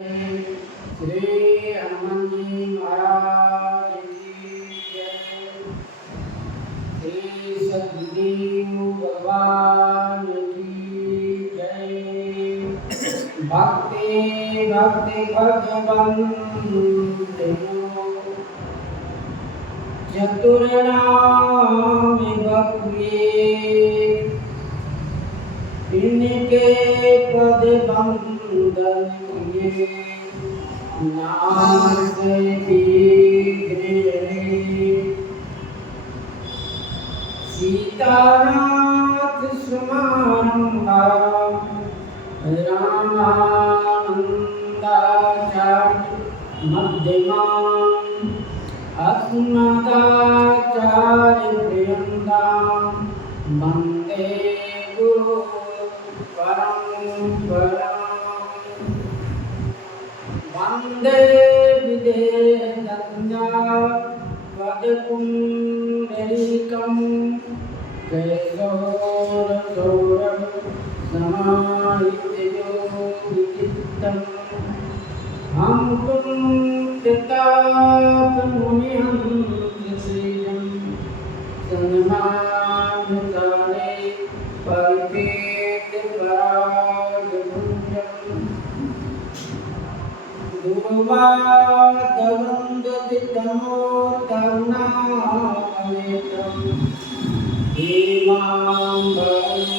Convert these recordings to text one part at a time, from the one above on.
श्री हनुमान जी महाराज की जय। श्री सद्गुरु भगवान की जय। भक्ति भक्ति भगवन्ते चतुर नाम बपुए इनके पद बंदन किए नाथ सीतानाथ समारंभा रामानंदाचार्य मध्यमाम् अस्मदाचार्य पर्यन्तां वन्दे गुरु परम्पराम्। वन्दे विदेहदन्यापदपुण्डरीकं कैशोरसौरभसमाहितयोगिचित्तम् हम तुम कृतापमुनिहंसश्रियं सन्मानसारे परिपेतपरागपुञ्जम् दुर्वादवन्दतितमोतरुणामनेत्रं हेमाम्बरं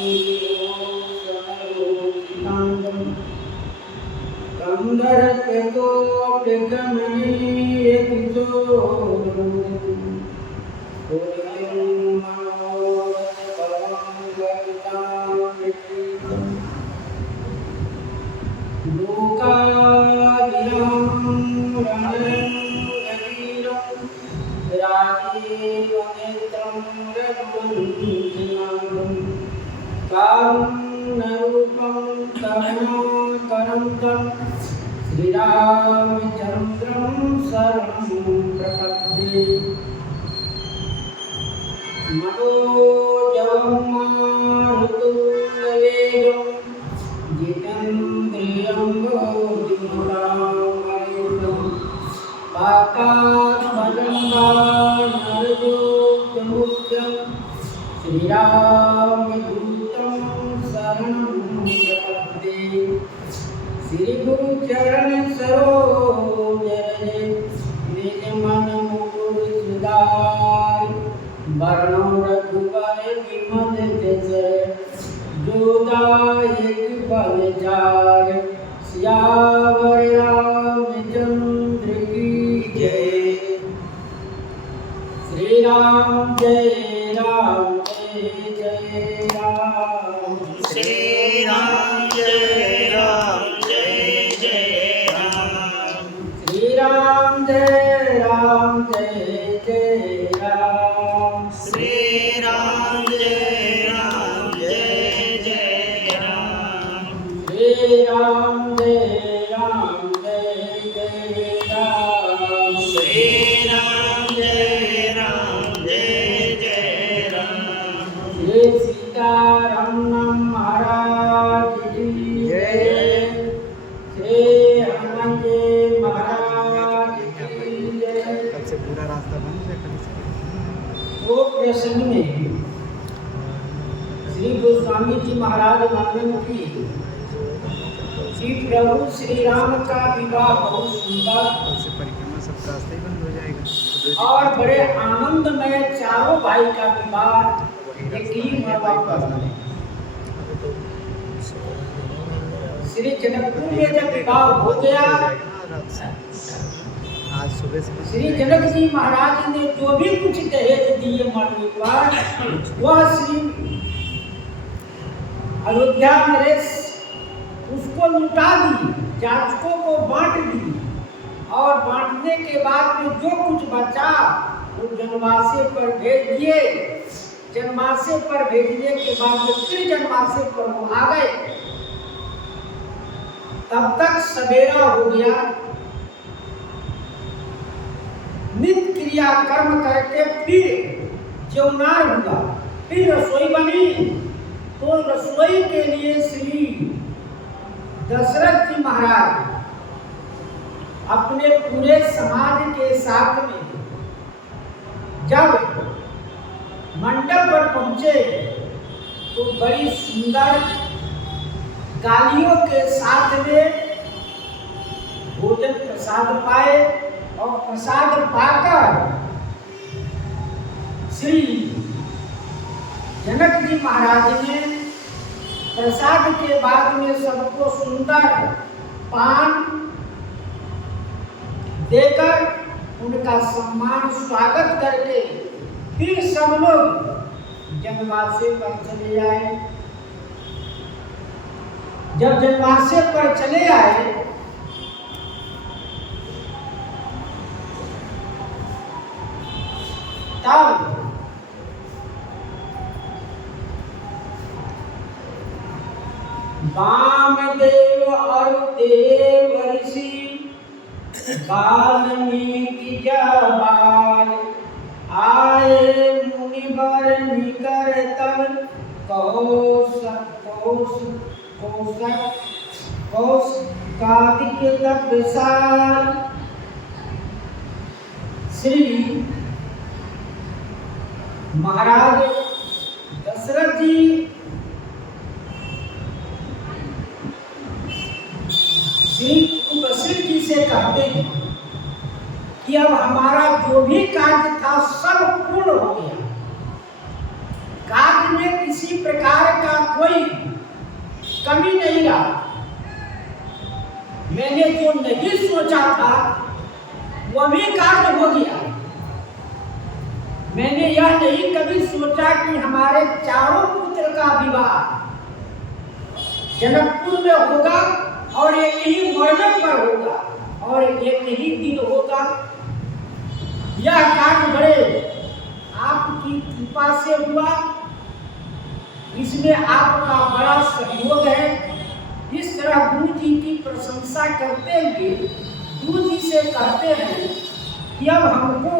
श्रीरामचन्द्रं शरणं प्रपद्ये। मनोजवं मारुतोन्नवेगं जितेन्द्रियं बुद्धिमतां वातात्मजं वानरयूथमुख्यं श्रीरामदूतं शरणं प्रपद्ये। श्री गुरु चरण सरोज रज निज मन मुकुर सुधारि बरनौ रघुबर विमल जस जो दायक फल चारि। सियावर रामचंद्र की जय। श्री राम जय राम जय जय राम। श्री राम जय राम जय जय राम। श्री राम जय राम जय जय राम। श्री राम जय राम जय जय राम। श्री राम जय राम जय जय राम। श्री राम जय राम जय जय राम। श्री सीताराम महाराज की जय। श्री हनुमान जी महाराज की जय। कल से पूरा रास्ता बंद है कल से। वो प्रसंग में श्री गोस्वामी जी महाराज वर्णन की श्री प्रभु श्री राम का विवाह बहुत सुंदर कल से परिक्रमा सब रास्ते ही बंद हो जाएगा और बड़े आनंद में चारों भाई का विवाह एक ही मरवा पर। श्री जनकपुर में जब विवाह हो गया, आज सुबह से श्री जनक जी महाराज ने जो भी कुछ दहेज दिए मरने पर वह श्री अयोध्या नरेश उसको लुटा दी, जाचकों को बांट दी और बांटने के बाद में जो कुछ बचा वो जनवासे पर भेज दिए। जनवासे पर भेजने के बाद में फिर जनवासे पर वो आ गए। तब तक सवेरा हो गया। नित्य क्रिया कर्म करके फिर जौनार हुआ, फिर रसोई बनी। तो रसोई के लिए श्री दशरथ जी महाराज अपने पूरे समाज के साथ में जब मंडप पर पहुंचे तो बड़ी सुंदर गालियों के साथ में भोजन प्रसाद पाए और प्रसाद पाकर श्री जनक जी महाराज ने प्रसाद के बाद में सबको सुंदर पान देकर उनका सम्मान स्वागत करके फिर सब लोग जनवासे पर चले आए। जब जनवासे पर चले आए तब वामदेव और देव ऋषि वाल्मीकि जबाल आए मुनिवर निकर तब कौशिकादिक तपसाल। श्री महाराज दशरथ जी श्री वशिष्ठ जी से कहते हैं कि अब हमारा जो भी कार्य था सब पूर्ण हो गया। कार्य में किसी प्रकार का कोई कमी नहीं रहा। मैंने जो नहीं सोचा था वह भी कार्य हो गया। मैंने यह नहीं कभी सोचा कि हमारे चारों पुत्र का विवाह जनकपुर में होगा और एक ही वर्णन पर होगा और एक ही दिन होगा। यह कार्य बड़े आपकी कृपा से हुआ, इसमें आपका बड़ा सहयोग है। इस तरह गुरु जी की प्रशंसा करते हुए गुरु जी से कहते हैं कि अब हमको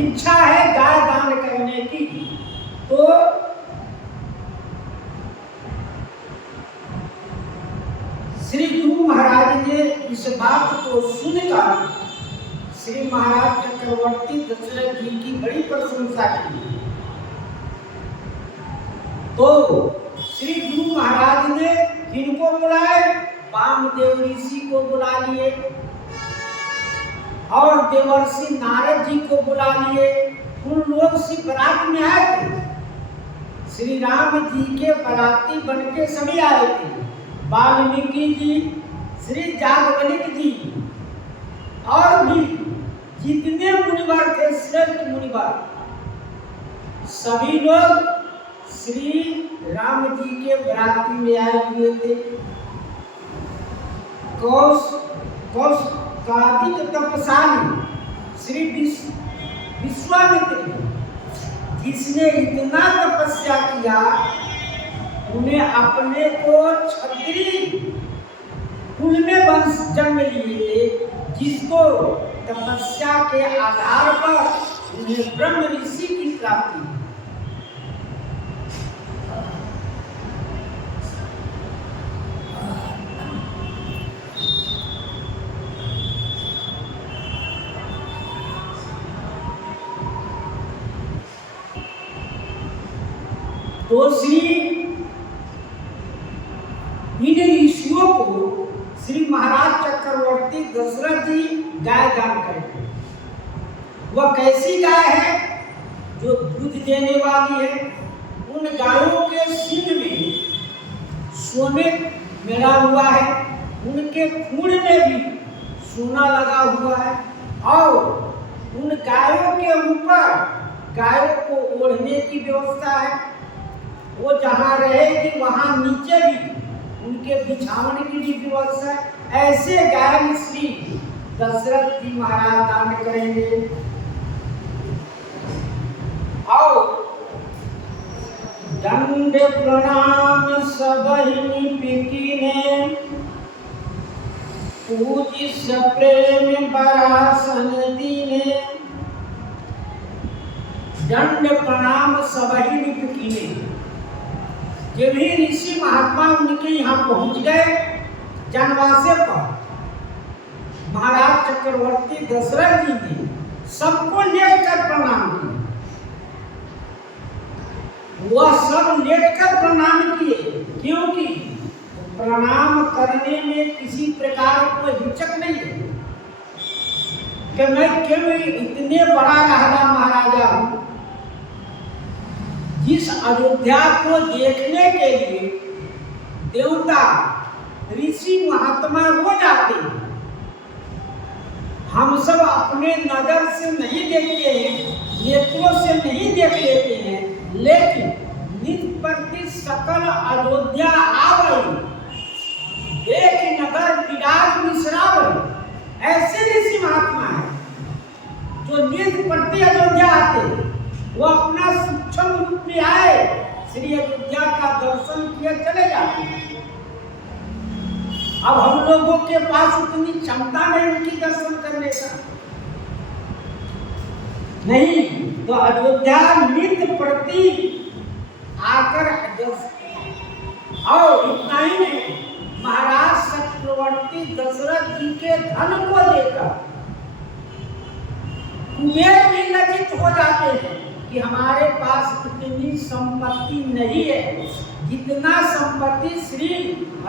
इच्छा है गाय दान करने की। तो श्री गुरु महाराज ने इस बात को सुनकर श्री महाराज चक्रवर्ती दशरथ जी की बड़ी प्रशंसा की। तो श्री गुरु महाराज ने किनको बुलाए? वामदेव ऋषि को बुला लिए और देवर्षि नारद जी को बुला लिए। उन लोग से बारात में आए थे। श्री राम जी के बाराती बनके सभी आए थे। वाल्मीकि जी, श्री जागवनिक जी और भी जितने मुनिवर थे, श्रेष्ठ मुनिवर, सभी लोग श्री राम जी के बाराती में आए हुए थे। कौशिकादिक तपसाली श्री विश्वामित्र जिसने इतना तपस्या किया, उन्हें अपने को क्षत्रिय कुल में वंश जन्म लिए थे, जिसको तपस्या के आधार पर उन्हें ब्रह्म ऋषि की प्राप्ति। तो श्री इन ऋषियों को श्री महाराज चक्रवर्ती दशरथ जी गाय दान करेंगे। वह कैसी गाय है? जो दूध देने वाली है। उन गायों के सिंग में सोने मिला हुआ है, उनके खून में भी सोना लगा हुआ है और उन गायों के ऊपर गायों को ओढ़ने की व्यवस्था है। वो जहाँ रहेगी वहाँ नीचे भी उनके बिछावन की भी व्यवस्था है। ऐसे गाय श्री दशरथ जी महाराज दान करेंगे। और दंड प्रणाम सबहिनी पिकीने पूजिस प्रेम बरासन दीने। दंड प्रणाम सबहिनी पिकीने। ये भी ऋषि महात्मा उनके यहाँ पहुंच गए जनवासे पर महाराज चक्रवर्ती दशरथ जी ने सबको लेटकर प्रणाम किया। वह सब लेटकर प्रणाम किए, क्योंकि प्रणाम करने में किसी प्रकार कोई हिचक नहीं है कि मैं क्यों इतने बड़ा राजा महाराजा हूं। जिस अयोध्या को देखने के लिए देवता ऋषि महात्मा रोज आते हैं, हम सब अपने नजर से नहीं देखते हैं, नेत्रों से नहीं देख लेते हैं, लेकिन नित प्रति सकल अयोध्या आवई, एक नगर विराज मिश्रावई, ऐसे ऋषि महात्मा है जो नित प्रति अयोध्या आते हैं। वो अपना सूक्ष्म रूप में आए, श्री अयोध्या का दर्शन किए चले जाते हैं। अब हम लोगों के पास उतनी क्षमता नहीं उनकी दर्शन करने का, नहीं तो अयोध्या नित प्रति आकर और इतना ही नहीं, महाराज चक्रवर्ती दशरथ जी के धन को देखकर कुबेर भी लज्जित हो जाते हैं कि हमारे पास इतनी संपत्ति नहीं है जितना संपत्ति श्री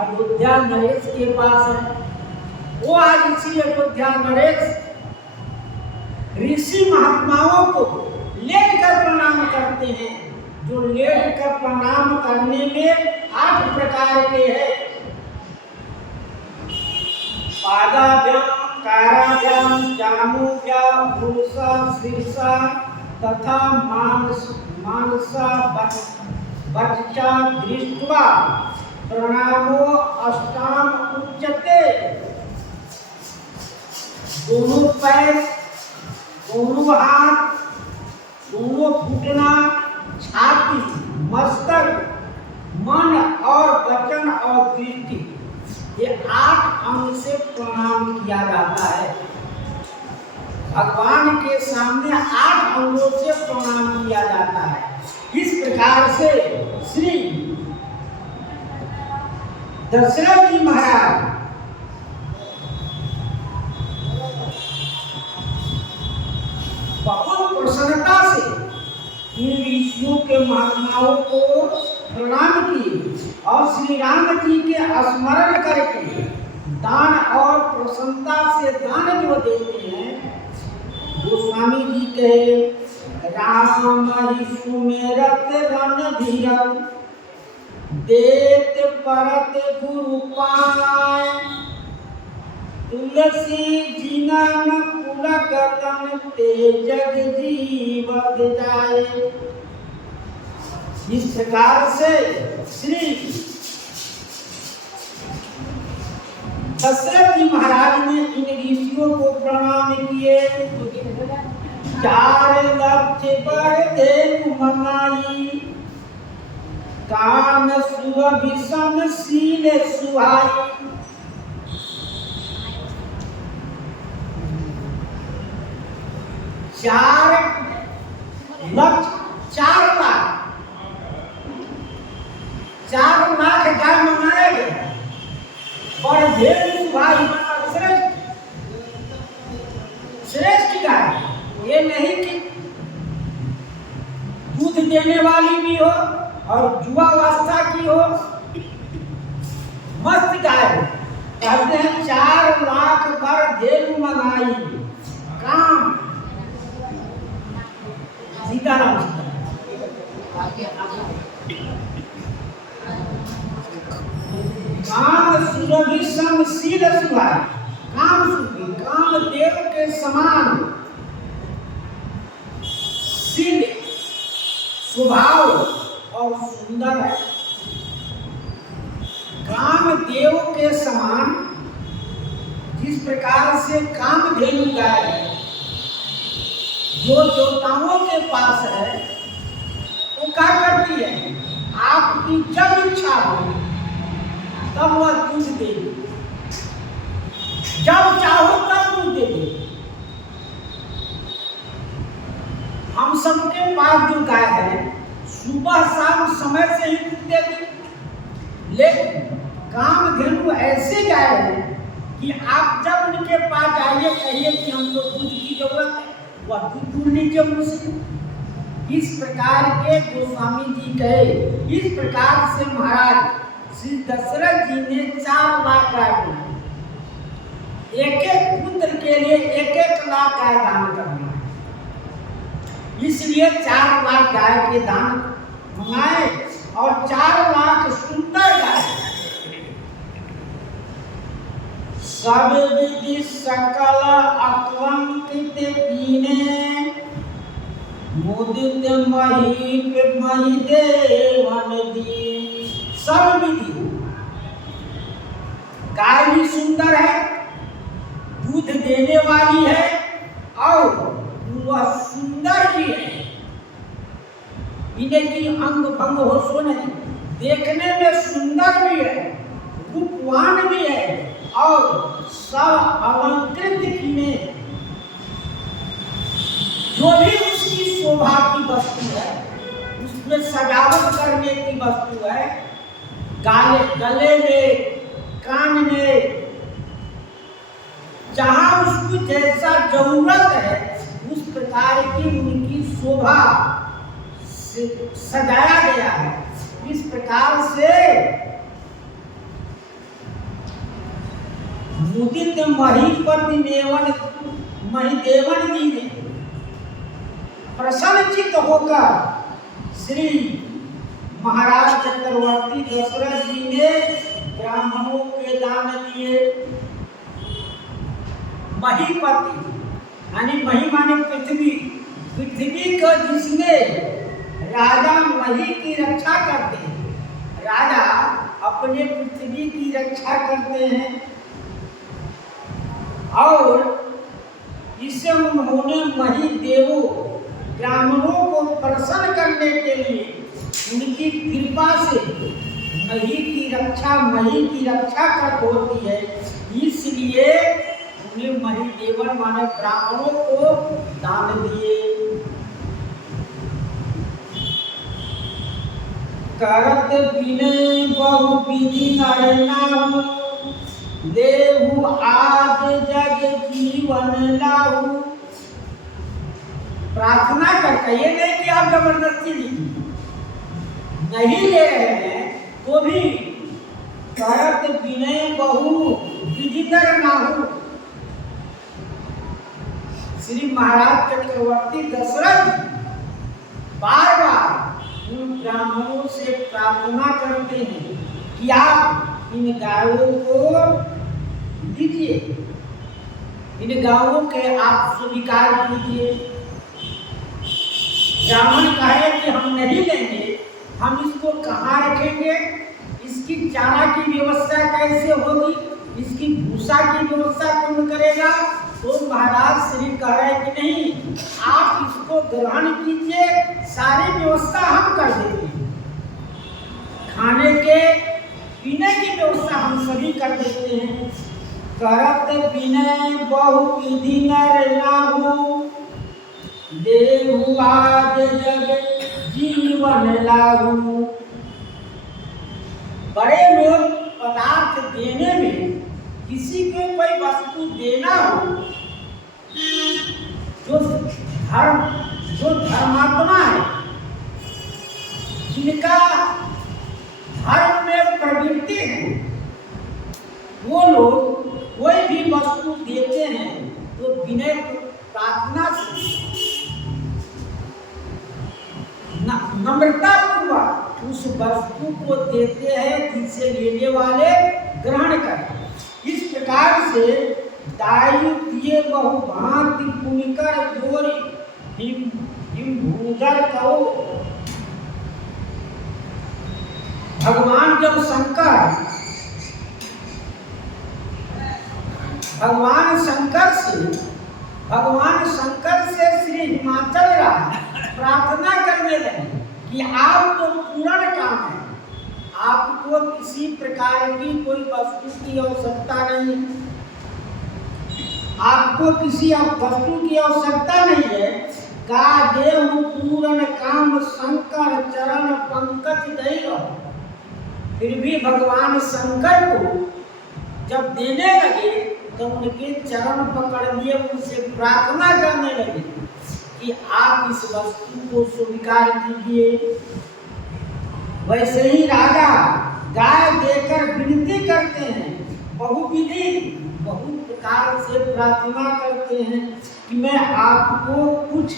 अयोध्या नरेश के पास है। वो आज इसी अयोध्या नरेश ऋषि महात्माओं को लेट कर प्रणाम करते हैं, जो लेट कर प्रणाम करने में 8 प्रकार के हैं। पादाभ्याम, काराभ्याम, जानुभ्याम, पुरुषा, शीर्षा तथा मानसा बच्चा दृष्ट्वा प्रणामो अष्टाम उच्यते। दोनों पैर, दोनों हाथ, दोनों घुटना, छाती, मस्तक, मन और वचन और दृष्टि, ये 8 अंग से प्रणाम किया जाता है। भगवान के सामने 8 अंगों से प्रणाम किया जाता है। इस प्रकार से श्री दशरथ जी महाराज बहुत प्रसन्नता से इन ऋषियों के महात्माओं को प्रणाम किए और श्री राम जी के स्मरण करके दान और प्रसन्नता से दान जो देते हैं, गोस्वामी जी कहे राम ही सुमेरत रणधीरम देत परत गुरु पाय, तुलसी जिनन पुलकतन ते जग जीवत जाए। इस प्रकार से श्री दशरथ जी महाराज ने इन ऋषियों को प्रणाम किए। 4 लक्ष्य पर देव मनाई, कान सुर विषम शील सुहाई। 4 लाख गाय मनाए गए और देव सुहाई श्रेष्ठ गाय। ये नहीं कि दूध देने वाली भी हो और जुआवस्था की हो, मस्त गाय हो। कहते हैं 4 लाख पर देव मनाई, काम सीताराम काम सुरभि शील सुहाई। काम सुखी, काम देव के समान शील स्वभाव और सुंदर है। काम देव के समान जिस प्रकार से कामधेनु गाय जो देवताओं के पास है, वो क्या करती है, आपकी जब इच्छा हो तब वह दूध देगी, जब चाहो तब दूध देगी। हम सबके पास जो गाय है सुबह शाम समय से ही दूध देगी, लेकिन कामधेनु ऐसी गाय है कि आप जब उनके के पास जाइए, कहिए कि हमको दूध की जरूरत है, वह दूध दूध लीजिए मुझसे। इस प्रकार के गोस्वामी जी कहे। इस प्रकार से महाराज श्री दशरथ जी ने 4 लाख गाय बनाई। एक एक पुत्र के लिए 1-1 लाख गाय दान करना, इसलिए 4 लाख गाय के दान मंगाए और 4 लाख सुंदर गाय। सब विधि सकल अकलंकित कीने, मुदित महीप मही देवन दी। सब विधि, गाय भी सुंदर है, दूध देने वाली है और वह सुंदर भी है। इन्हें की अंग भंग हो सो नहीं, देखने में सुंदर भी है, रूपवान भी है और सब अलंकृत कीने। जो भी उसकी शोभा की वस्तु है, उसमें सजावट करने की वस्तु है, गले में, कान में, जहां उसको जैसा जरूरत है उस प्रकार की उनकी शोभा सजाया गया है। इस प्रकार से मुदित महीपति महिदेवन जी ने प्रसन्नचित्त होकर श्री महाराज चक्रवर्ती दशरथ जी ने ब्राह्मणों के दान दिए। महीपति यानी मही माने पृथ्वी, पृथ्वी को जिसने राजा मही की रक्षा करते हैं, राजा अपने पृथ्वी की रक्षा करते हैं और इससे उन्होंने मही देवों ब्राह्मणों को प्रसन्न करने के लिए उनकी कृपा से मही की रक्षा कर होती है, इसलिए उन्हें मही देवन माने ब्राह्मणों को दान दिए। करत विनय बहु विधि नर नाहु, देहु आज जग जीवन लाहु। प्रार्थना करके, ये नहीं कि आप जबरदस्ती लीजिए, नहीं ले रहे हैं तो भी करत विनय बहु विधि नर नाहु। श्री महाराज चक्रवर्ती दशरथ बार बार उन ब्राह्मणों से प्रार्थना करते हैं कि आप इन गायों को दीजिए, इन गायों के आप स्वीकार कीजिए। ब्राह्मण कहे कि हम नहीं लेंगे, हम इसको कहाँ रखेंगे, इसकी चारा की व्यवस्था कैसे होगी, इसकी भूसा की व्यवस्था कौन करेगा। तो महाराज श्री कह रहे कि नहीं, आप इसको ग्रहण कीजिए, सारी व्यवस्था हम कर देते हैं, खाने के पीने की व्यवस्था हम सभी कर देते हैं। करत विनय बहु विधि नर नाहु, देहु आज जग जीवन लाहु। बड़े लोग पदार्थ देने में, किसी को कोई वस्तु देना हो, जो धर्मात्मा है, जिनका धर्म में प्रवृत्ति है, वो लोग कोई भी वस्तु देते हैं तो विनय प्रार्थना से, नम्रता पूर्वक उस वस्तु को देते हैं जिसे लेने वाले ग्रहण करें। इस प्रकार से दायु दिए बहु भांति पुनिकर जोरी हिम भूधर कहो। भगवान शंकर से श्री हिमाचल राज प्रार्थना करने लगे कि आप तो पूर्ण काम है, आपको किसी प्रकार की कोई वस्तु की आवश्यकता नहीं, आपको किसी वस्तु की आवश्यकता नहीं है। का देव पूर्ण काम शंकर चरण पंकज दैव। फिर भी भगवान शंकर को जब देने लगे तो उनके चरण पकड़ लिए, उनसे प्रार्थना करने लगे कि आप इस वस्तु को स्वीकार कीजिए। वैसे ही राजा गाय देकर विनती करते हैं, बहुविधि बहुत प्रकार से प्रार्थना करते हैं कि मैं आपको कुछ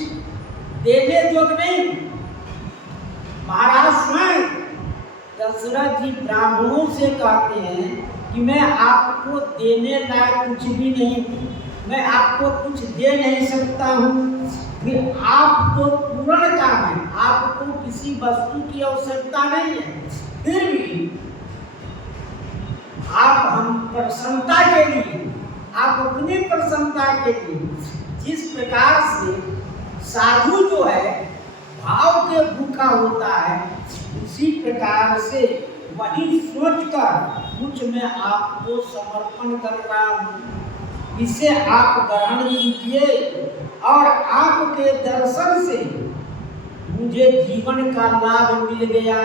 देने योग्य नहीं। महाराज स्वयं दशरथ जी ब्राह्मणों से कहते हैं कि मैं आपको देने लायक कुछ भी नहीं, मैं आपको कुछ दे नहीं सकता हूँ। फिर आप तो पूर्ण काम है, आपको किसी वस्तु की आवश्यकता नहीं है, फिर भी आप हम प्रसन्नता के लिए, आप अपनी प्रसन्नता के लिए जिस प्रकार से साधु जो है भाव के भूखा होता है, उसी प्रकार से वही सोचकर कुछ मैं आपको समर्पण कर रहा हूँ, इसे आप ग्रहण कीजिए। और आपके दर्शन से मुझे जीवन का लाभ मिल गया,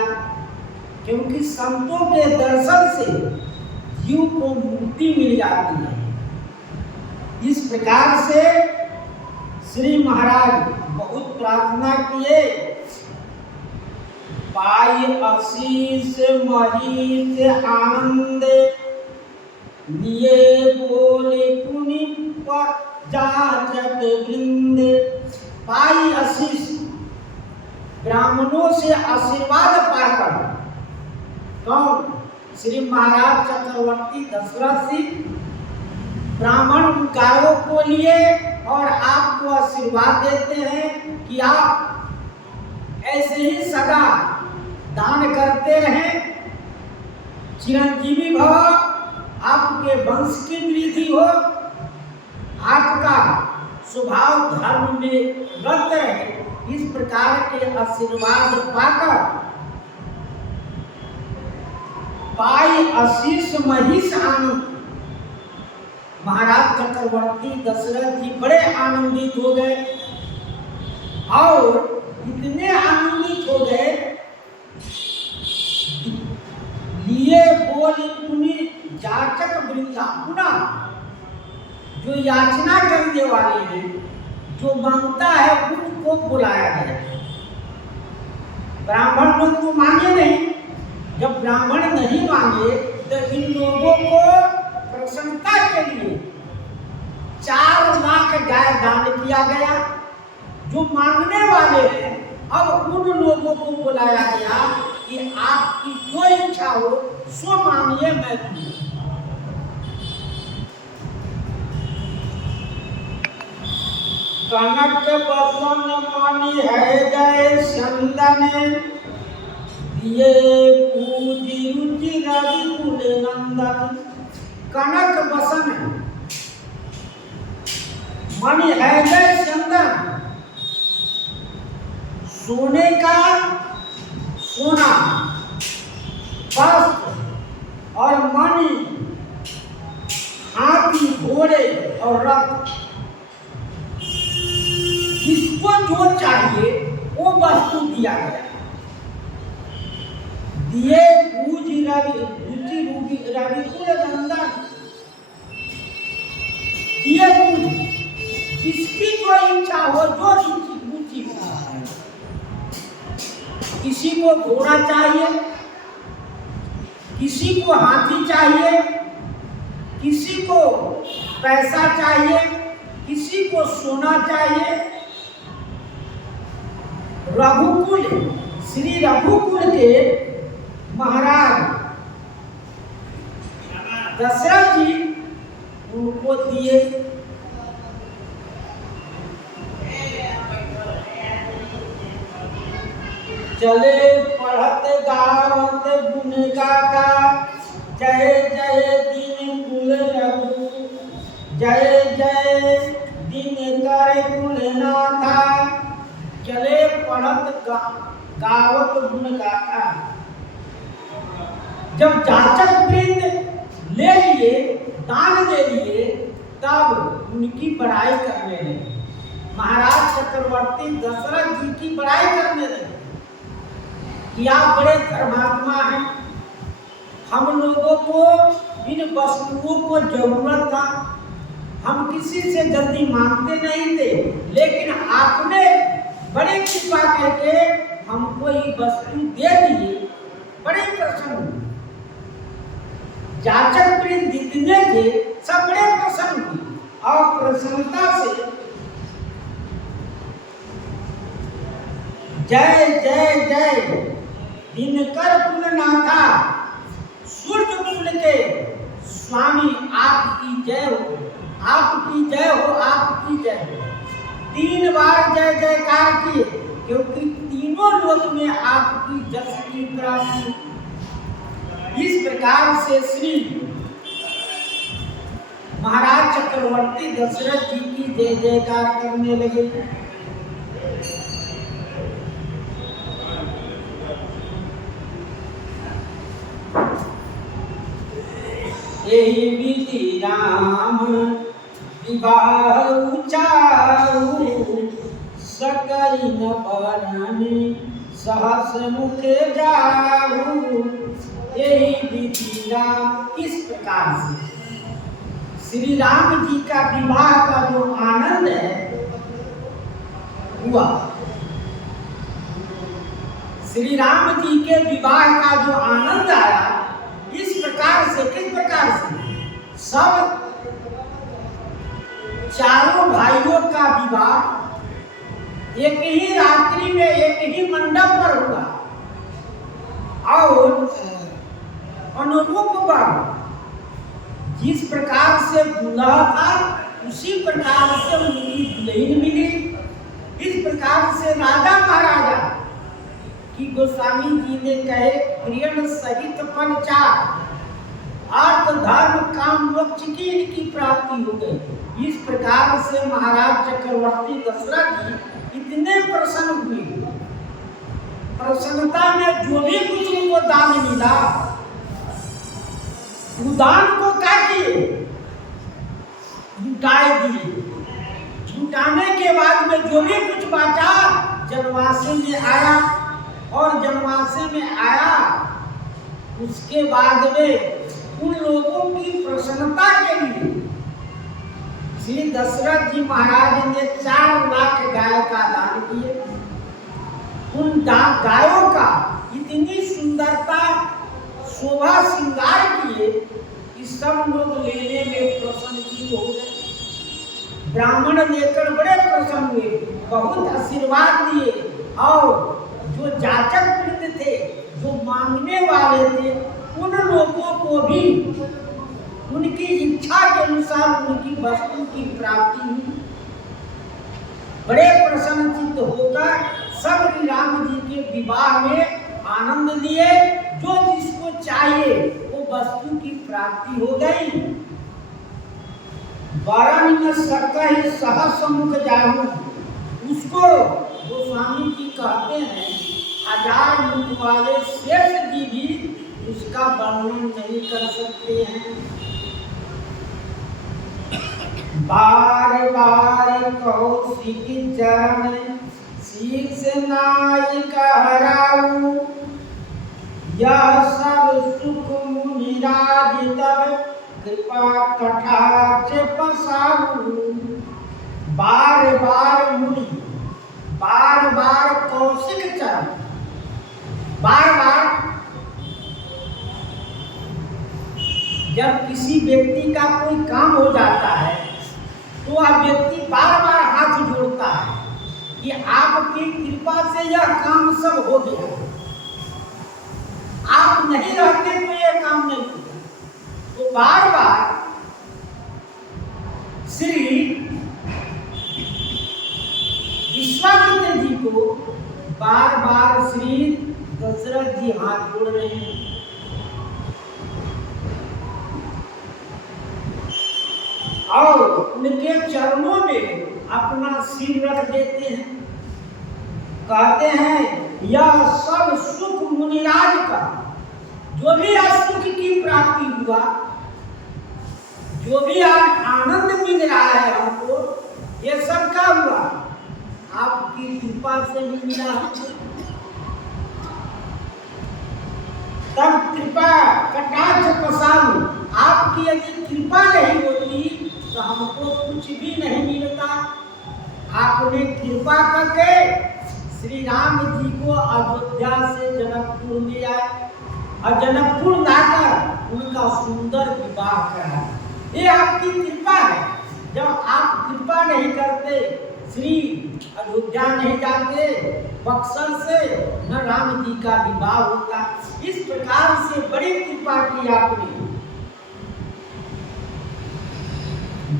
क्योंकि संतों के दर्शन से जीव को मुक्ति मिल जाती है। इस प्रकार से श्री महाराज बहुत प्रार्थना किए। पाई आशीष महीष आनंद, लिए बोले पुनि पर जाचक वृंद। पाई आशीष, ब्राह्मणों से आशीर्वाद पाकर कौन? श्री महाराज चक्रवर्ती दशरथ जी ब्राह्मण गायों को लिए और आपको आशीर्वाद देते हैं कि आप ऐसे ही सदा दान करते रहें, चिरंजीवी भव, आपके वंश की वृद्धि हो, आपका स्वभाव धर्म में रत रहे। इस प्रकार के आशीर्वाद पाकर पाई आशीष महिष आनंद, महाराज चक्रवर्ती दशरथ जी बड़े आनंदित हो गए और इतने आनंदित हो गए, लिए बोल पुनि जाचक वृंदा। पुनः जो याचना करने वाले हैं, जो मांगता है, उनको बुलाया गया। ब्राह्मण लोग तो मांगे नहीं, जब ब्राह्मण नहीं मांगे तो इन लोगों को प्रसन्नता के लिए 4 लाख गाय दान किया गया। जो मांगने वाले हैं, अब उन लोगों को बुलाया गया कि आपकी जो इच्छा हो सो मांगिए, मैं दूंगा। कनक बसन मणि है गए चंदन, दिए पूजी रुचि रवि कुल नंदन। कनक बसन मणि है गए चंदन, सोने का सोना, वस्त्र और मणि, हाथी, घोड़े और रथ, जिसको जो चाहिए वो वस्तु दिया गया। दिए पूज रवि कुल नंदन, दिए पूज, जिसकी जो इच्छा हो, जो रुचि हो। किसी को घोड़ा चाहिए, किसी को हाथी चाहिए, किसी को पैसा चाहिए, किसी को सोना चाहिए। रघुकुल, श्री रघुकुल के महाराज दशरथ जी उनको दिए। चले पढ़त गावत गुण गाता, जय जय दिन कुल रघु, जय जय दिन कर कुल नाथा। चले पढ़त गावत गुण गाता। जब जाचक वृंद ले लिए, दान दे लिए, तब उनकी बड़ाई करने लगे। महाराज चक्रवर्ती दशरथ जी की बड़ाई करने लगे कि आप बड़े धर्मात्मा हैं, हम लोगों को इन वस्तुओं को जरूरत था, किसी से जल्दी मांगते नहीं थे, लेकिन आपने बड़े कृपा करके हमको ये वस्तु दे दिए, बड़े प्रसन्न हुए। जाचक वृंद जितने थे सब बड़े प्रसन्न हुए और प्रसन्नता से जय जय जय दिनकर कुलनाथा सूर्य कुल के स्वामी आपकी जय हो, आपकी जय हो, आपकी जय हो। 3 बार जय जयकार किए, क्योंकि तीनों लोक में आपकी जस की प्राप्ति। इस प्रकार से श्री महाराज चक्रवर्ती दशरथ जी की जय जयकार करने लगे। यही विधि राम विवाह चाहु, सकई न बरनी सहस मुख जाहु। यही विधि राम। इस प्रकार से श्री राम जी का विवाह का जो आनंद है हुआ। श्री राम जी के विवाह का जो आनंद आया, इस प्रकार से, किस प्रकार से, सब चारों भाइयों का विवाह एक ही रात्रि में एक ही मंडप पर हुआ और अनुरूप वर जिस प्रकार से दूल्हा था उसी प्रकार से उनकी दुल्हन मिली। इस प्रकार से राजा महाराजा कि गोस्वामी जी ने कहे प्रियन सहित पंचार अर्थ धर्म काम मोक्ष की इनकी प्राप्ति हो गई। इस प्रकार से महाराज चक्रवर्ती दशरथ जी इतने प्रसन्न हुए। प्रसन्नता में जो भी कुछ उनको दान मिला, दान को क्या किए, जुटाए दिए। जुटाने के बाद में जो भी कुछ बचा जनवासी में आया और जनवासी में आया, उसके बाद में उन लोगों की प्रसन्नता के लिए श्री दशरथ जी महाराज ने 4 लाख गाय का दान किए। उन गायों का इतनी सुंदरता शोभा श्रृंगार किए कि सब लोग लेने में प्रसन्नचित्त हो गए। ब्राह्मण लेकर बड़े प्रसन्न हुए, बहुत आशीर्वाद दिए और जो जाचक वृंद थे, जो मांगने वाले थे, उन लोगों को भी उनकी इच्छा के अनुसार उनकी वस्तु की प्राप्ति हुई। बड़े प्रसन्नचित्त होकर सब श्री राम जी के विवाह में आनंद लिए। जो जिसको चाहिए वो वस्तु की प्राप्ति हो गई। वरन न सकहि सहस मुख जाहु। उसको गोस्वामी जी कहते हैं 1000 मुख वाले शेष जी भी उसका वर्णन नहीं कर सकते हैं। बार बार कौशिक चरण शीर्ष नाई कहराऊ। यह सब सुख मुनिराज तब कृपा कटाक्ष पसारू। बार बार मुनि, बार बार कौशिक चरण, बार बार जब किसी व्यक्ति का कोई काम हो जाता है तो वह व्यक्ति बार बार हाथ जोड़ता है कि आपकी कृपा से यह काम सब हो गया, आप नहीं रहते तो यह काम नहीं होता। तो बार बार श्री विश्वामित्र जी को बार बार श्री दशरथ जी हाथ जोड़ रहे हैं। और उनके चरणों में अपना सिर रख देते हैं। कहते हैं यह सब सुख मुनिराज का, जो भी आज सुख की प्राप्ति हुआ, जो भी आज आनंद मिल रहा है हमको, ये सब क्या हुआ? आपकी कृपा से ही मिला। तब कृपा कटाक्ष पसारू। आपकी यदि कृपा नहीं होती तो हमको कुछ कुछ भी नहीं मिलता। आपने कृपा करके श्री राम जी को अयोध्या से जनकपुर ले आए और जनकपुर लाकर उनका सुंदर विवाह करा। ये आपकी कृपा है। जब आप कृपा नहीं करते, श्री अयोध्या नहीं जाते, बक्सर से न राम जी का विवाह होता। इस प्रकार से बड़ी कृपा की आपने।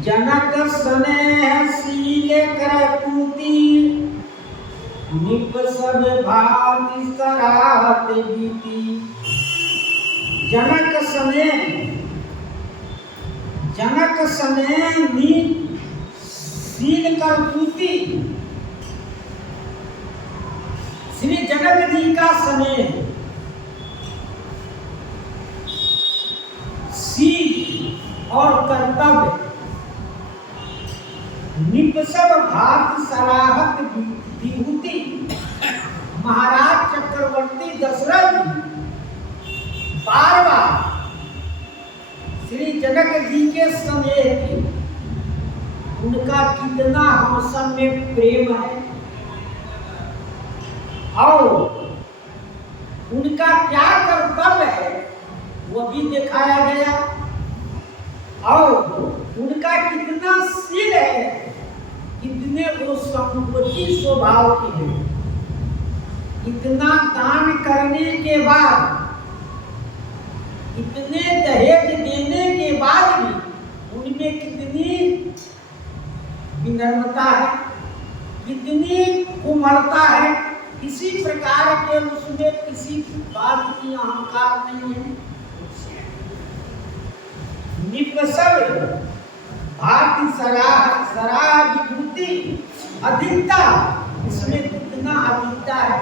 जनक स्नेह शील कर पूती, निप सब भांति सराहत बीती। जनक स्नेह नीत शील कर पूती। श्री जनक जी का स्नेह, शील और कर्तव्य, निपसब भात सराहत विभूति। महाराज चक्रवर्ती दशरथ बार बार श्री जनक जी के स्नेह की, उनका कितना हम सब में प्रेम है और उनका क्या कर्तव्य है वो भी दिखाया गया और उनका कितना शील है, कितने वो संपत्ति स्वभाव की है। इतना दान करने के बाद, इतने दहेज देने के बाद भी उनमें कितनी विनम्रता है, कितनी कोमलता है। किसी प्रकार के उसमें किसी बात की अहंकार नहीं है। निपसब भांति सराह विभूति, अधिकता, इसमें कितना अधिकता है।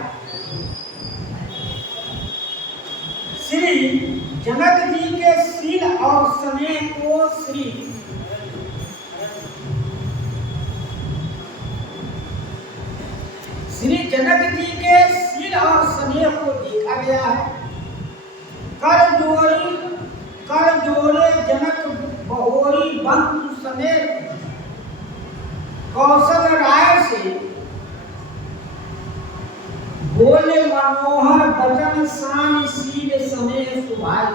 श्री जनक जी के शील और स्नेह को श्री जनक जी के शील और स्नेह को देखा गया है। कर जोड़े जनक बहोरी बंधु समेत, कौशल राय से बोले मनोहर वचन शान शील स्नेह सुभाई।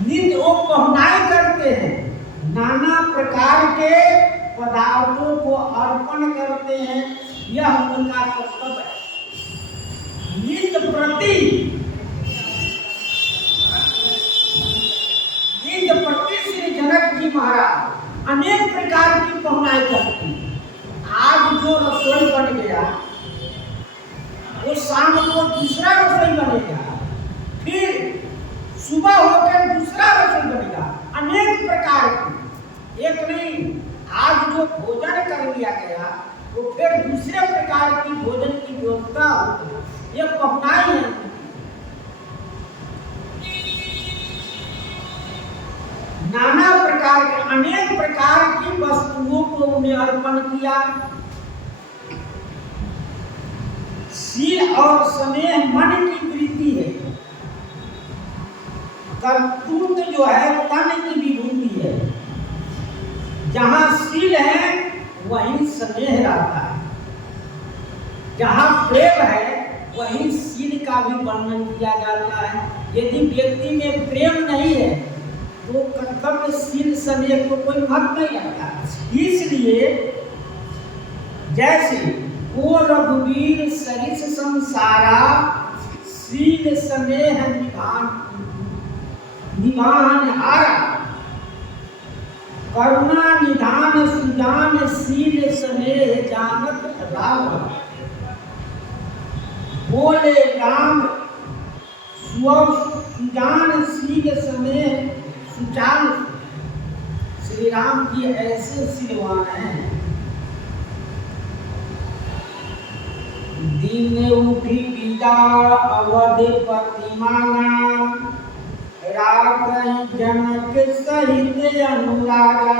नित्य वो पहुनाई करते हैं, नाना प्रकार के पदार्थों को अर्पण करते हैं। यह उनका कर्तव्य है। नित्य प्रति श्री जनक जी महाराज अनेक प्रकार की पहुनाई करते हैं। आज जो रसोई बन गया वो शाम को दूसरा रसोई बनेगा, फिर सुबह होकर दूसरा रसोई बनेगा। अनेक प्रकार की, एक नहीं। आज जो भोजन कर लिया गया वो फिर दूसरे प्रकार की भोजन की व्यवस्था होती है। ये पहुनाई है। नाना प्रकार के, अनेक प्रकार की वस्तुओं को उन्हें अर्पण किया। शील और स्नेह मन की वृत्ति है। कर्तृत्व जो है तन की विभूति है। जहाँ शील है वहीं स्नेह रहता है। जहाँ प्रेम है वहीं शील का भी वर्णन किया जाता है। यदि व्यक्ति में प्रेम नहीं है तो कर्तव्य शील स्नेह को कोई महत्व नहीं रखता। इसलिए जैसे ओ रघुवीर सरिस संसारा, शील स्नेह निभान हारा। करुणा निधान सुजान शील स्नेह जानत राम। बोले राम सुजान शील स्नेह सुचान। श्री राम जी ऐसे शीलवान हैं। दिन उठी पिता अवधपति माना, राख जनक सहित अनुरागा।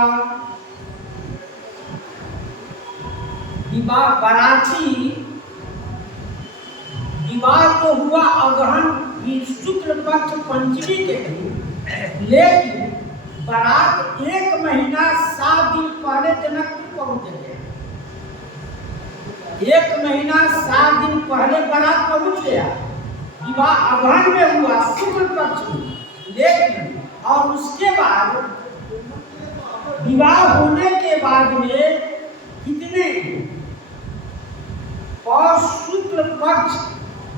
विवाह बराती, विवाह तो हुआ अगहन की शुक्ल पक्ष पंचमी के दिन, लेकिन बारात 1 महीना 7 दिन पहले जनकपुर पहुंच गए। 1 महीना 7 दिन पहले बारात पहुंच गया। विवाह अगहन में हुआ, शुक्ल पक्ष में, लेकिन और उसके बाद विवाह होने के बाद में कितने और शुक्ल पक्ष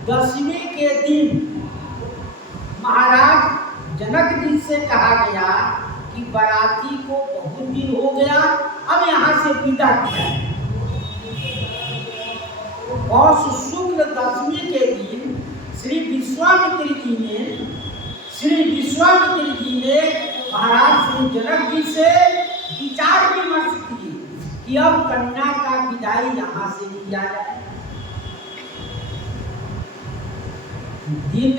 10वीं के दिन महाराज जनक जी से कहा गया कि बाराती को बहुत दिन हो गया, अब यहाँ से विदा किया। और शुक्ल 10वीं के दिन श्री विश्वामित्र जी ने महाराज श्री जनक जी से विचार विमर्श किए कि अब कन्या का विदाई यहाँ से किया जाए। दिन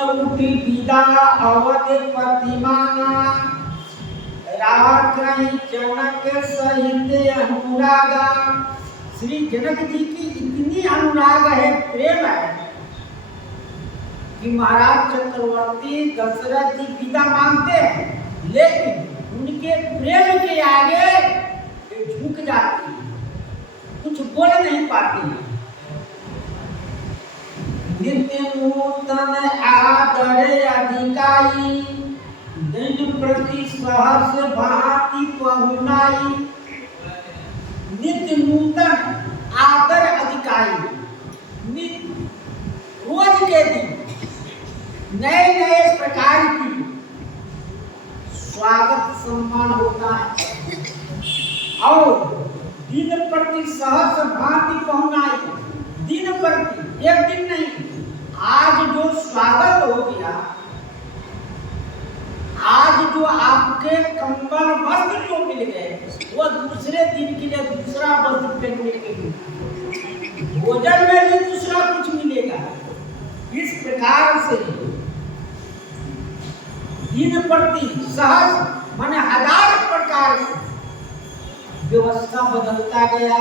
उठी विदा अवध प्रतिमाना, राखई जनक सहित अनुरागा। श्री जनक जी की इतनी अनुराग है, प्रेम है कि महाराज चक्रवर्ती दशरथ जी विदा मांगते हैं, लेकिन उनके प्रेम के आगे झुक जाते हैं, कुछ बोल नहीं पाते हैं। नित्य नूतन आदर अधिकाई, दिन प्रति सहस भांति पहुनाई। नित्य नूतन आदर अधिकारी, रोज के दिन नए नए प्रकार की स्वागत सम्मान होता है। और दिन प्रति सहस भांति पहुनाई, दिन प्रति, एक दिन नहीं, आज जो स्वागत हो गया, आज जो आपके कंबल वस्त्र जो मिल गए, वो दूसरे दिन के लिए दूसरा वस्त्र पहनने के लिए, भोजन में भी दूसरा कुछ मिलेगा। इस प्रकार से दिन प्रति सहस माने 1000 प्रकार की व्यवस्था बदलता गया।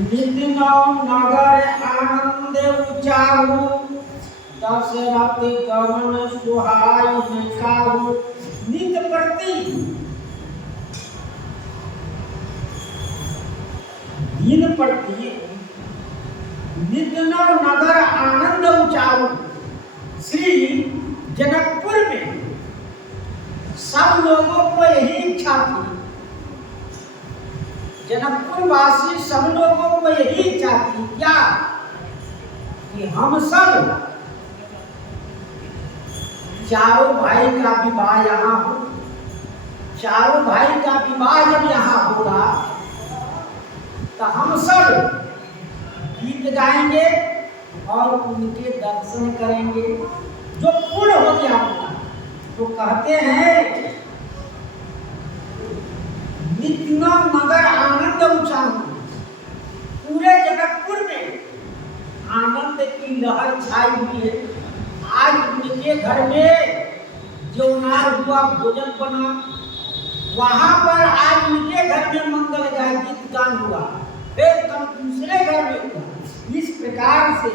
नित्य नगर आनंद उचाहु, दशरथ गमन सुहाय काहू। नित्य प्रति दिन प्रति नित्य नगर आनंद उचाहु। श्री जनकपुर में सब लोगों को यही इच्छा थी, जनकपुर वासी सब लोगों को यही इच्छा थी क्या कि हम सब चारों भाई का विवाह यहाँ हो। चारों भाई का विवाह जब यहाँ होगा तो हम सब गीत गाएंगे और उनके दर्शन करेंगे, जो पूर्ण हो गया होगा। तो कहते हैं नित्य नगर आनंद उचाहु, पूरे जनकपुर में आनंद की लहर छाई हुई है। आज उनके घर में जौनार हुआ, भोजन बना, वहां पर आज उनके घर में मंगल गाय गीत गान हुआ, फिर कल दूसरे घर में हुआ। इस प्रकार से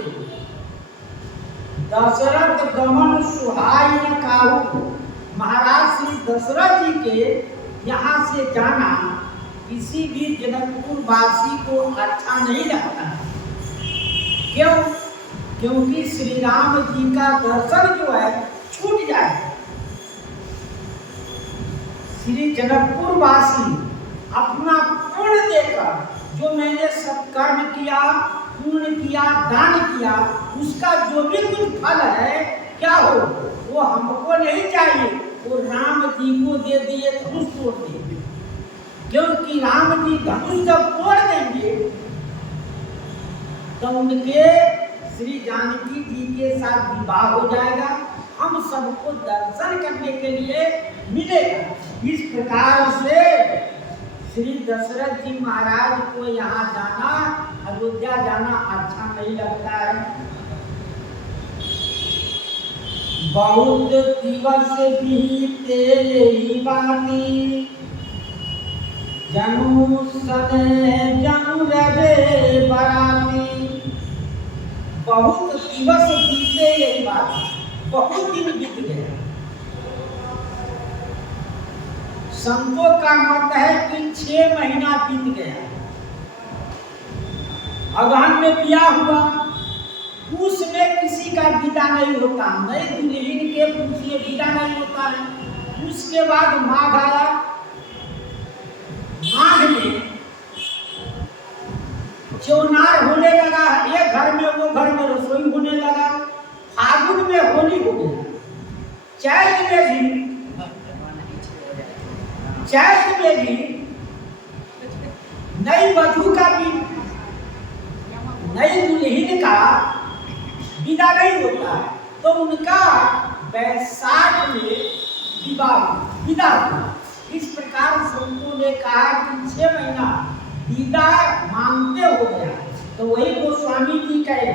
दशरथ गमन सुहाय काहू, महाराज श्री दशरथ जी के यहाँ से जाना किसी भी जनकपुर वासी को अच्छा नहीं लगता। क्यों? क्योंकि श्री राम जी का दर्शन जो है छूट जाए। श्री जनकपुर वासी अपना पूर्ण देकर, जो मैंने सत्कर्म किया, पूर्ण किया, दान किया, उसका जो भी कुछ फल है क्या हो, वो हमको नहीं चाहिए, वो राम जी को दे दिए, धनुष तोड़ दिए। क्योंकि राम जी धनुष जब तोड़ देंगे तो उनके श्री जानकी जी के साथ विवाह हो जाएगा, हम सबको दर्शन करने के लिए मिलेगा। इस प्रकार से श्री दशरथ जी महाराज को यहाँ जाना, अयोध्या जाना अच्छा नहीं लगता है। बहुत दिवस बीते यही बानी, जनु सने जनु रहे बराती। बहुत दिवस बीते यही बात, बहुत दिन बीत गया। संतों का मत है कि 6 महीना बीत गया। अगहन में ब्याह हुआ, उसमें किसी का विदा नहीं होता, नई दुल्हन के पूछिए विदा नहीं होता है। उसके बाद माघ आया, माघ में चौनार होने लगा, एक घर में वो घर में रसोई होने लगा। फागुन में होली हो गया। चैत में भी नई वधू का भी नई दुल्हन का विदा नहीं होता है, तो उनका बैसाख में विदा हुआ। इस प्रकार संतों ने कहा कि 6 महीना विदा मांगते हो गया। तो वही गोस्वामी जी कहे,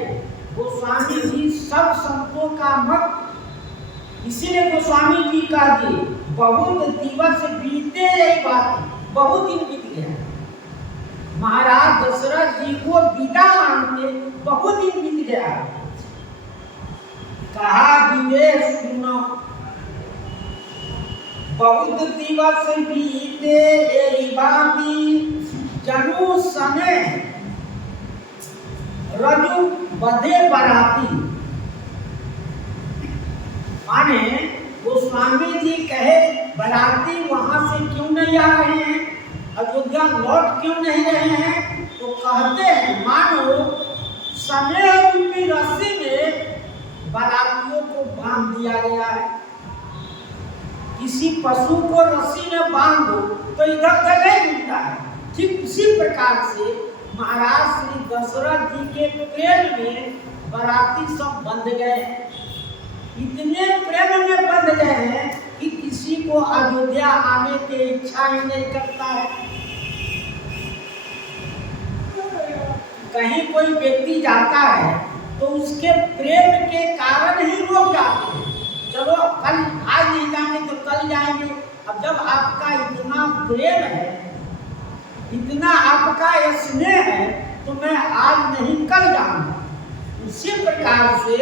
गोस्वामी जी सब संतों का मत, इसीलिए गोस्वामी जी का जी बहुत दिवस बीते, यही बात बहुत दिन बीत गया। महाराज दशरथ जी को विदा मांगते बहुत दिन बीत गया। कहा विदेश सुनो, बहुत दिवस बीते यही बाती, जनु समय रजु बधे बराती। माने गोस्वामी जी कहे बराती वहां से क्यों नहीं आ रहे हैं, अयोध्या लौट क्यों नहीं रहे हैं? तो कहते हैं मानो समय रूपी रस्सी में बारातियों को बांध दिया गया है। किसी पशु को रस्सी में बांध दो तो इधर उधर नहीं मिलता है। ठीक उसी प्रकार से महाराज श्री दशरथ जी के प्रेम में बाराती सब बंध गए। इतने प्रेम में बंध गए हैं कि किसी को अयोध्या आने की इच्छा ही नहीं करता है। कहीं कोई व्यक्ति जाता है तो उसके प्रेम के कारण ही लोग जाते हैं। चलो कल आज नहीं जाएंगे तो कल जाएंगे। अब जब आपका इतना प्रेम है, इतना आपका स्नेह है, तो मैं आज नहीं कल जाऊंगा। इसी प्रकार से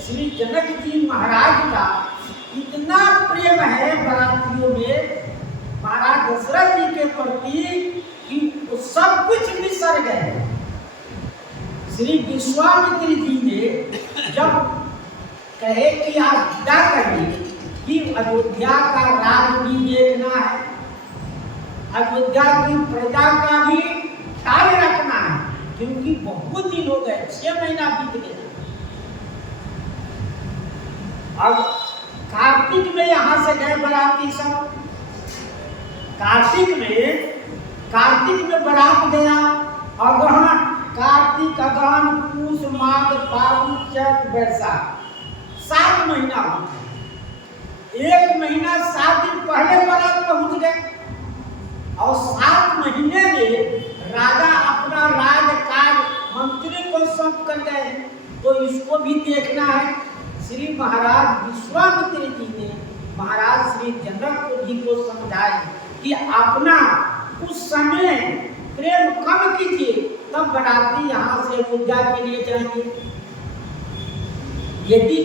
श्री जनक जी महाराज का इतना प्रेम है बारातियों में महाराज दशरथ जी के प्रति कि वो सब कुछ बिसर गए। श्री विश्वामित्र जी ने जब कहे कि आप विदा करिए कि अयोध्या का राज भी देखना है, अयोध्या की प्रजा का भी ख्याल रखना है, क्योंकि बहुत दिन हो गए, 6 महीना बीत गया। अब कार्तिक में यहाँ से गए बाराती सब। कार्तिक में बारात गया। अगहन, कार्तिक, अगहन, पूस, माघ, फागुन, चैत, बैसाख 7 महीना हो गया। 1 महीना 7 दिन पहले बारात पहुंच गए और 7 महीने में राजा अपना राजकाज मंत्री को सौंप कर गए। तो इसको भी देखना है। श्री महाराज विश्वामित्र जी ने महाराज श्री जनक जी को समझाए कि अपना उस समय प्रेम कम कीजिए, तब बाराती यहाँ से अयोध्या के लिए जाएंगे। यदि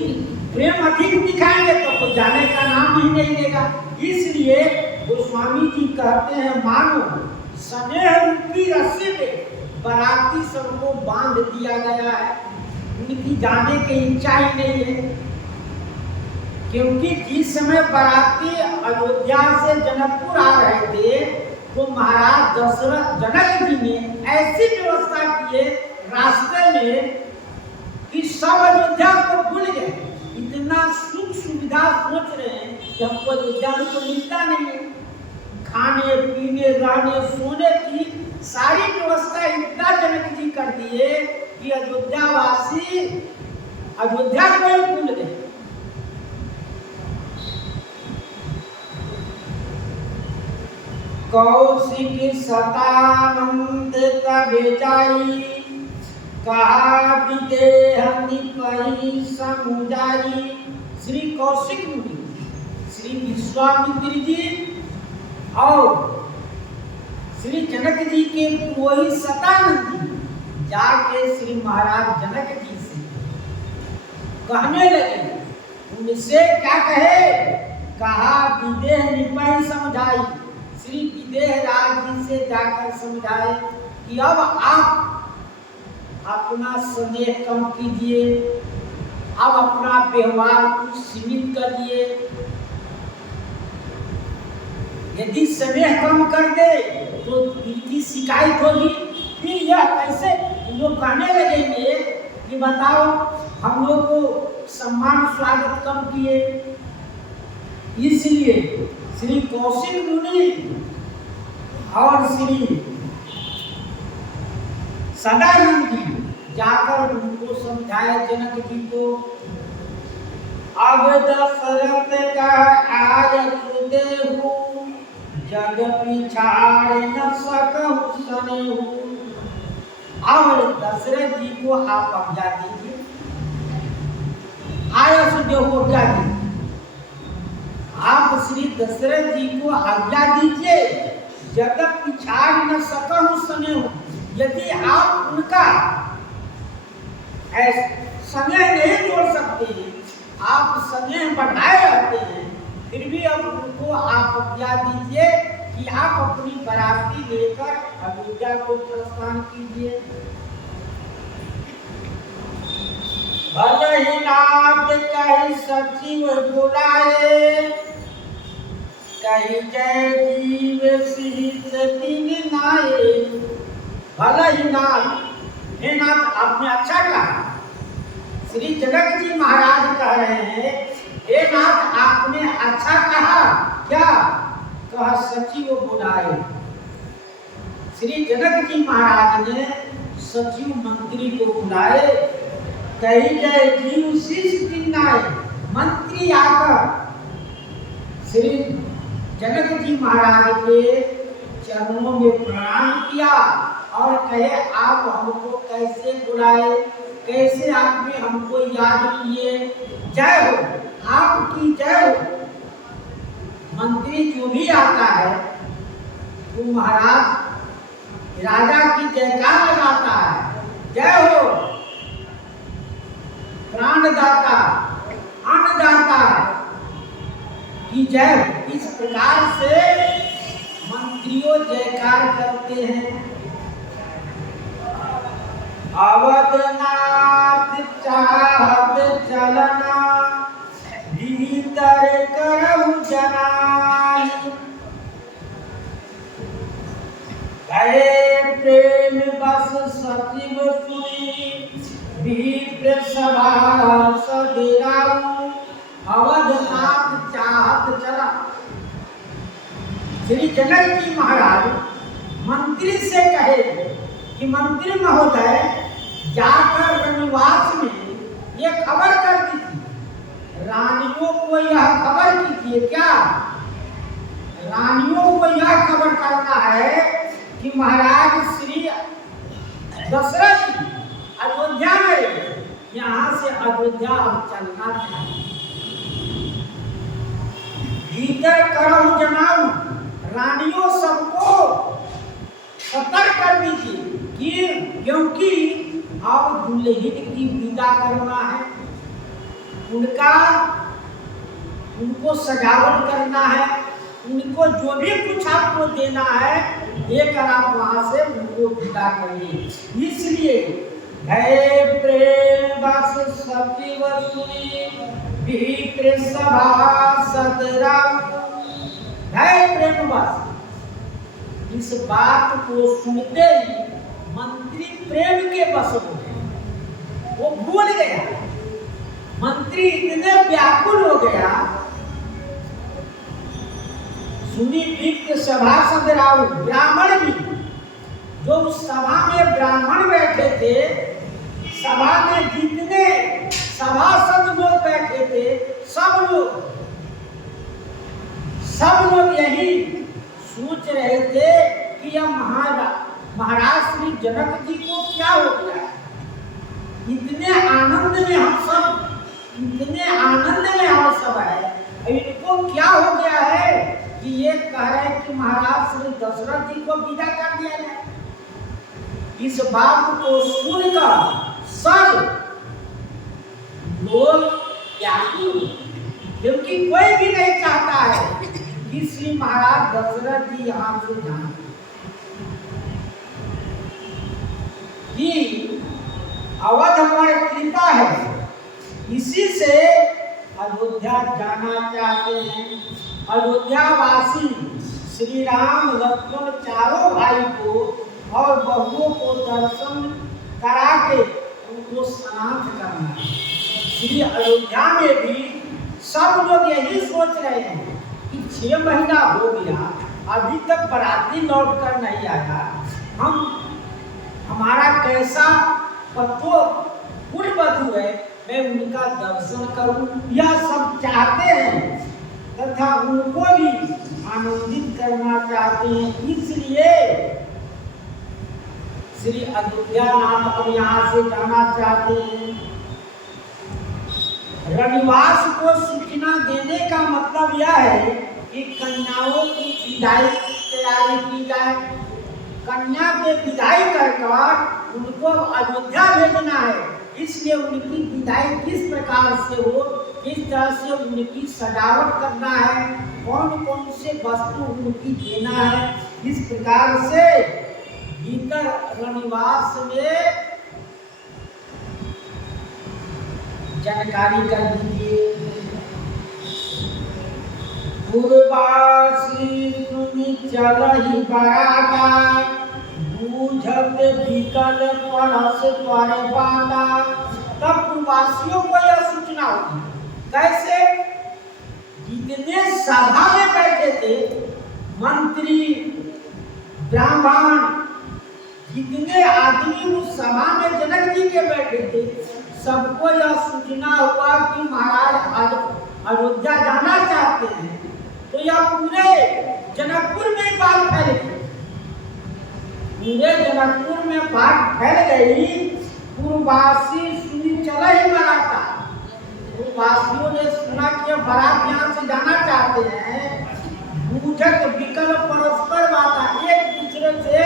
प्रेम अधिक दिखाएंगे तो जाने का नाम ही नहीं लेगा। इसलिए गोस्वामी जी कहते हैं मानो स्नेह रूपी रस्सी में बाराती सबको बांध दिया गया है। उनकी जाने की इच्छा ही नहीं है, क्योंकि जिस समय बाराती अयोध्या से जनकपुर आ रहे थे तो महाराज दशरथ जनक जी ने ऐसी व्यवस्था की रास्ते में कि सब अयोध्या को भूल गए। इतना सुख सुविधा सोच रहे हैं कि हमको अयोध्या में तो मिलता नहीं है। खाने पीने रहने सोने की सारी व्यवस्था इतना जनक जी कर दिए कि अयोध्यावासी अयोध्या को ही भूल गए। कौशिक सतानंद तबे जाई, कहा विदेह निपहि समुजाई। श्री कौशिक मुनि, श्री विश्वामित्र जी और श्री जनक जी के वही सतानंद जी जाके श्री महाराज जनक जी से कहने लगे उनसे क्या कहे, कहा विदेह निपय समझाई। श्री विदेह राज जी से जाकर समझाए कि अब आप अपना स्नेह कम कीजिए, अब अपना व्यवहार कुछ सीमित करिए। यदि स्नेह कम कर दे तो इनकी शिकायत होगी, फिर यह कैसे लोग कहने लगेंगे कि बताओ हम लोग को सम्मान स्वागत कम किए। इसलिए श्री कौशिक मुनि और श्री सदानंद जी जाकर उनको समझाया जनक जी को। अब दशरथ का आय देहु, जग पिछाड़ न सकहु सनेहु। अब दशरथ जी को आप आज्ञा दीजिए, आय सुदेव को क्या दीजिए, आप श्री दशरथ जी को आज्ञा दीजिए, जगत पिछाड़ न सकहु सनेहु। यदि आप उनका समय नहीं जोड़ सकते, आप समय बढ़ाए रहते हैं, फिर भी अब उनको आप आज्ञा दीजिए कि आप अपनी बराती लेकर अयोध्या को प्रस्थान कीजिए। भले ही नाथ कही सचिव बुलाए, कही जय जीव सिहित दिन नाये। भले ही नाथ, हे नाथ आपने अच्छा कहा। श्री जनक जी महाराज कह रहे हैं, हे नाथ आपने अच्छा कहा। क्या कहा, सचिव बुलाए। श्री जनक जी महाराज ने सचिव मंत्री को बुलाए, कही जय जीव शीश दिनाए। मंत्री आकर श्री जनक जी महाराज के चरणों में प्रणाम किया और कहे आप हमको कैसे बुलाए, कैसे आपने हमको याद किए, जय हो, आपकी जय हो। मंत्री जो भी आता है वो महाराज राजा की जयकार लगाता है, जय हो प्राणदाता अन्नदाता की जय हो। इस प्रकार से मंत्रियों जयकार करते हैं। अवधनाथ चाहत चलना, भीतर करहु जनाई। गए प्रेम बस सचिव सुनी, विप्र सभा सदिराऊ। अवधनाथ चाहत चला। श्री जनक जी महाराज मंत्री से कहे कि मंत्री महोदय जाकर वनवास में ये खबर कर दीजिए, रानियों को यह खबर कीजिए। क्या रानियों को यह खबर करना है कि महाराज श्री दशरथ जी अयोध्या में, यहाँ से अयोध्या अब चलना चाहिए। भीतर करहु जनाऊ, रानियों सबको सतर्क कर दीजिए कि क्योंकि अब दुल्हन की विदा करना है, उनको सजावट करना है, उनको जो भी कुछ आपको देना है लेकर आप वहां से उनको विदा करिए। इसलिए है प्रेम बस सचिव सुनी, विप्र सभा सदराऊ। है प्रेम बस, इस बात को सुनते ही मंत्री प्रेम के बस हो गए, वो भूल गया। मंत्री इतने व्याकुल हो गया। सुनी विप्र सभा सदराऊ, ब्राह्मण भी, जो उस सभा में ब्राह्मण बैठे थे, सभा में जितने सभासद लोग बैठे थे, सब लोग यही सोच रहे थे कि यह महाराज श्री जनक जी को क्या हो गया। इतने आनंद में हम सब है, इनको क्या हो गया है कि ये कह रहे हैं कि महाराज श्री दशरथ जी को विदा कर दिया जाए। इस बात को सुनकर सब लोग व्याकुल, क्योंकि कोई भी नहीं चाहता है कि श्री महाराज दशरथ जी यहाँ से जाएं। कि अवध पर कृपा है, इसी से अयोध्या जाना चाहते हैं। अयोध्यावासी श्री राम लक्ष्मण चारों भाई को और बहुओं को दर्शन करा के उनको स्नान करना है। श्री अयोध्या में भी सब लोग यही सोच रहे हैं कि 6 महीना हो गया, अभी तक बाराती लौट कर नहीं आया, हमारा कैसा पतो कुलवधु है, मैं उनका दर्शन करूं, यह सब चाहते हैं तथा उनको भी आनंदित करना चाहते हैं। इसलिए श्री अयोध्यानाथ अब यहाँ से जाना चाहते हैं। रविवास को सूचना देने का मतलब यह है कि कन्याओं की विदाई की तैयारी की जाए। कन्या के विदाई कर उनको अयोध्या भेजना है, इसलिए उनकी विदाई किस प्रकार से हो, किस तरह से उनकी सजावट करना है, कौन कौन से वस्तु उनकी देना है, इस प्रकार से भीतर रनिवास में जानकारी कर दीजिए। पूर्वासी सुनि चलहि बराता, बूझत विकल परस पर पाता। तब पूर्वासियों को यह सूचना होगी। कैसे? जितने सभा में बैठे थे, मंत्री, ब्राह्मण, जितने आदमी उस सभा में जनक जी के बैठे थे, सबको यह सूचना हुआ कि महाराज अयोध्या जाना चाहते हैं। तो यह पूरे जनकपुर में बात फैल गई, पूरे जनकपुर में बात फैल गई। पूर्ववासी सुनी चला ही बराता, पूर्ववासियों ने सुना कि बारात यहाँ से जाना चाहते हैं। बूझत विकल परस्पर बाता, एक दूसरे से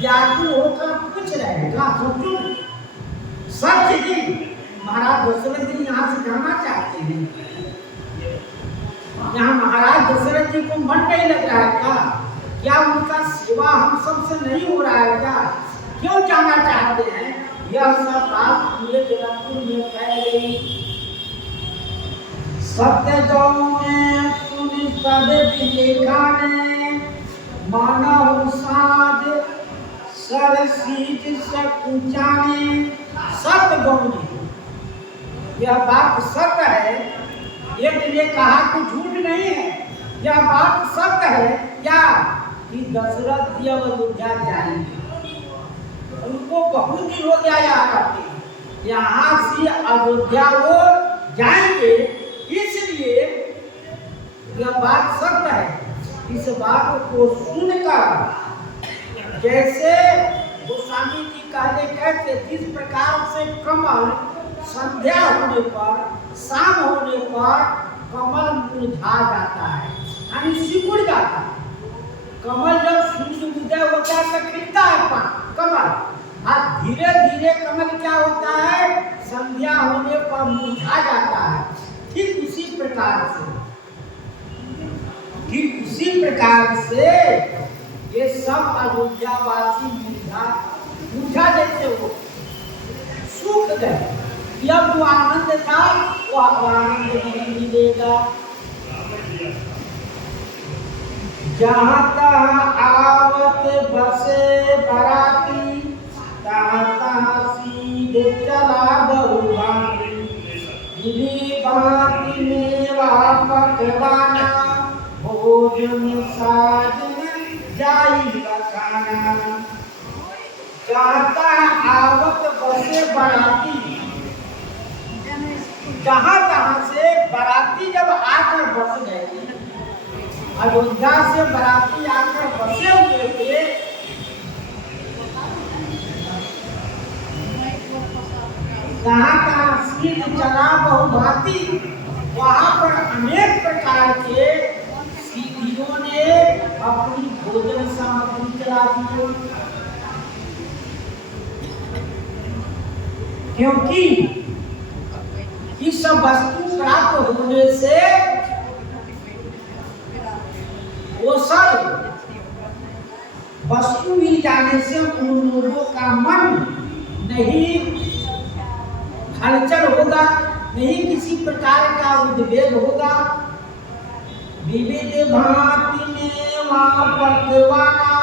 व्याकुल होकर पूछ रहे हैं, सोचो सच ही महाराज दशरथ जी यहाँ से जाना चाहते हैं, यहाँ महाराज दशरथ जी को मन नहीं लग रहा है क्या उनका सेवा हम सबसे नहीं हो रहा है क्या, क्यों जाना चाहते हैं? यह सब बात पूरे जनकपुर में फैल गई। सत्य में सुनि सब विलेखा ने, मानव साध सरसीज से पूछाने। सत्य गौरी, यह बात सत्य है, एक ने कहा कि झूठ नहीं है, यह बात सत्य है क्या कि दशरथ जी अयोध्या जाएंगे। उनको बहुत दिन हो गया यहाँ रहते, यहाँ से अयोध्या वो जाएंगे, इसलिए यह बात सत्य है। इस बात को सुनकर जैसे गोस्वामी जी कहते जिस प्रकार से कमल संध्या होने पर, शाम होने पर कमल मुरझा जाता है, यानी सिकुड़ जाता है। कमल जब सूर्य उदय होता है तो खिलता है कमल, और धीरे धीरे कमल क्या होता है, संध्या होने पर मुरझा जाता है। ठीक उसी प्रकार से ये सब अयोध्यावासी मुरझा जैसे हो सूख गए। जब वो आनंद था वो आनंद नहीं मिलेगा। जहाँ तहाँ आवत बसे बराती, तहाँ तहाँ सीधे चला बहुभांति। मिली भांति मेवा पकवाना, भोजन साजन जाई बखाना। जहाँ तहाँ आवत बसे बराती, जहाँ तहाँ से बराती जब आकर बस गए, अयोध्या से बराती आकर बसे हुए थे, जहाँ तहाँ सीध चला बहुभांति, वहाँ पर अनेक प्रकार के सीधियों ने अपनी भोजन सामग्री चला दी, क्योंकि ये सब वस्तु होने से वो सब वस्तु मिल जाने से उन लोगों का मन नहीं हलचल होगा, नहीं किसी प्रकार का उद्वेग होगा। विविध भांति में वहाँ पकवाना,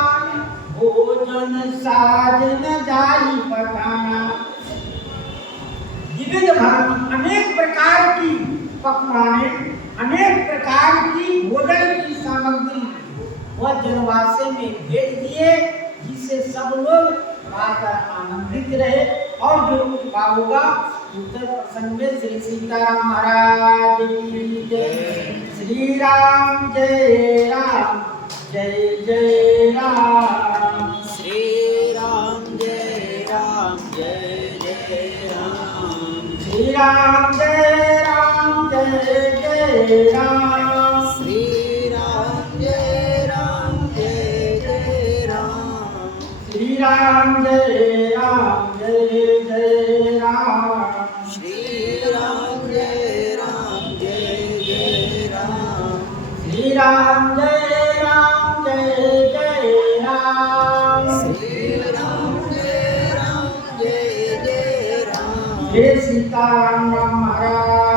भोजन साज न जाई पकाना। विविध भांति अनेक प्रकार की पकवाने, अनेक प्रकार की भोजन की सामग्री वह जनवासे में भेज दिए, जिससे सब लोग खाकर आनंदित रहे। और जो कृपा होगा उत्तर प्रसंग में श्री सीताराम महाराज की जय। श्री राम जय राम जय जय राम। श्री राम जय राम जय जय राम। श्री राम जय राम जय जय राम। श्री राम जय राम जय जय राम। श्री राम जय राम जय जय राम। श्री राम जय राम जय जय राम। श्री राम जय राम जय जय राम। श्री राम जय राम जय जय राम। जय सीताराम महाराज।